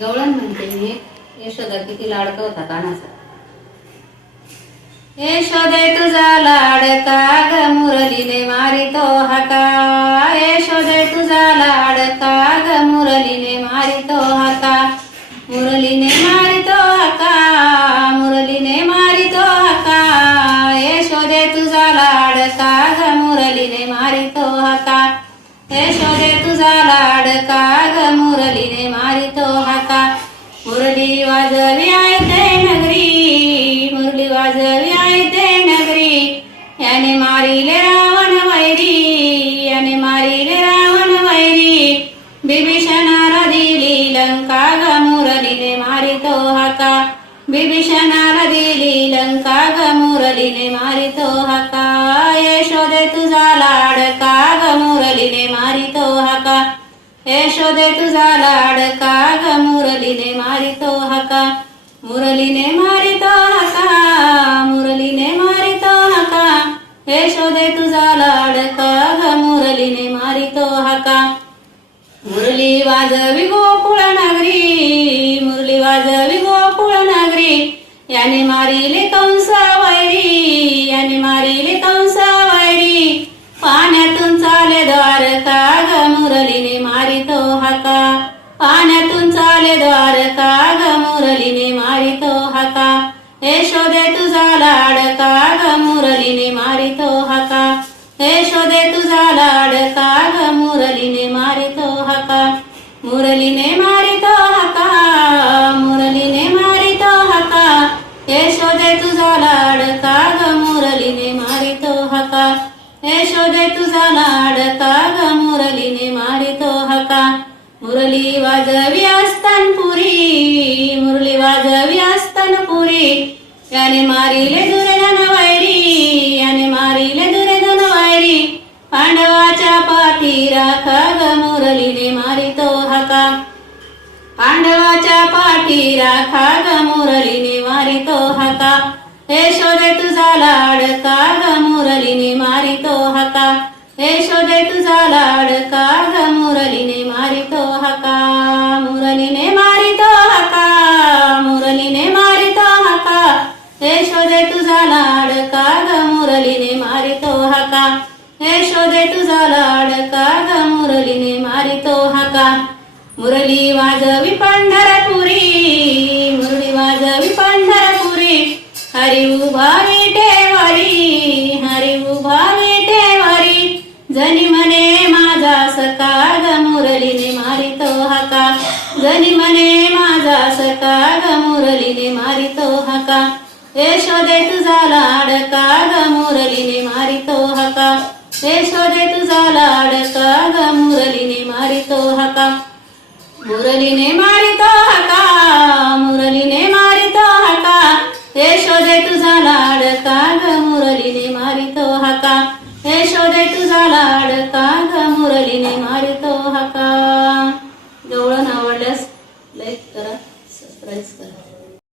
गवळण म्हणते मी. यशोदा किती लाडका होता कानाचा. यशोदे तुझा लाडका ग मुरलीने मारितो हाका. यशोदे तुझा लाडका ग मुरलीने मारितो हाका. मुरलीने मारितो हाका. मुरलीने मारितो हाका. यशोदे तुझा लाडका ग मुरलीने मारितो हाका. यशोदे तुझा लाडका ग मुरलीने मारितो हाका मुरली वाजवी आयते नगरी मुरली वाजवी आयते नगरी. याने मारिले रावण वैरी याने मारिले रावण वैरी. बिभीषणाला दिली लंका ग मुरलीने मारितो हाका बिभीषणाला दिली लंका ग मुरलीने मारितो हाका यशोदे तुझा लाडका यशोदे तुझा लाडका ग मुरलीने मारितो हाका. मुरलीने मारितो हाका. मुरलीने मारितो हाका. यशोदे तुझा लाडका ग मुरलीने मारितो हाका. मुरली वाजवी गोकुळ नगरी मुरली वाजवी गोकुळ नगरी. याने मारिले कंस वैरी याने मारिले कंस वैरी पाण्यातून चाले द्वारका मुरलीने मारितो हाका पाण्यातून चाले द्वारका ग मुरलीने मारितो हाका यशोदे तुझा लाडका ग मुरलीने मारितो हे यशोदे तुझा लाडका ग मुरलीने मारितो हाका मुरली वाजवी असतान पुरी मुरली वाजवी असतान पुरी याने मारिले दुर्जन वैरी याने मारिले दुर्जन वैरी पांडवाच्या पाठी राखा ग मुरलीने मारितो हाका पांडवाच्या पाठी राखा ग मुरलीने मारितो हाका. यशोदे तुझा लाडका ग मुरलीने मारितो हाका. यशोदे तुझा लाडका ग मुरलीने मारितो हाका. मुरलीने मारितो हाका. मुरलीने मारितो हाका. यशोदे तुझा लाडका ग मुरलीने मारितो हाका. यशोदे तुझा लाडका ग मुरलीने मारितो हाका. मुरली वाजवी पंढरपुरी. हरी उभारी विटेवरी हरी उभारी विटेवरी जनी म्हणे माझा सका ग मुरलीने मारितो हाका. जनी म्हणे माझा सका ग मुरलीने मारितो हाका. यशोदे तुझा लाडका ग मुरलीने मारितो हाका? यशोदे तुझा लाडका ग मुरलीने मारितो हाका? मुरलीने मारितो हाका मुरलीने शोधे तुझा लाड काग मुरलीने मारितो हाका. हे शोधे तुझा लाड काग मुरलीने मारितो हाका. जवळ आवडल्यास लाईक करा सबस्क्राईब करा.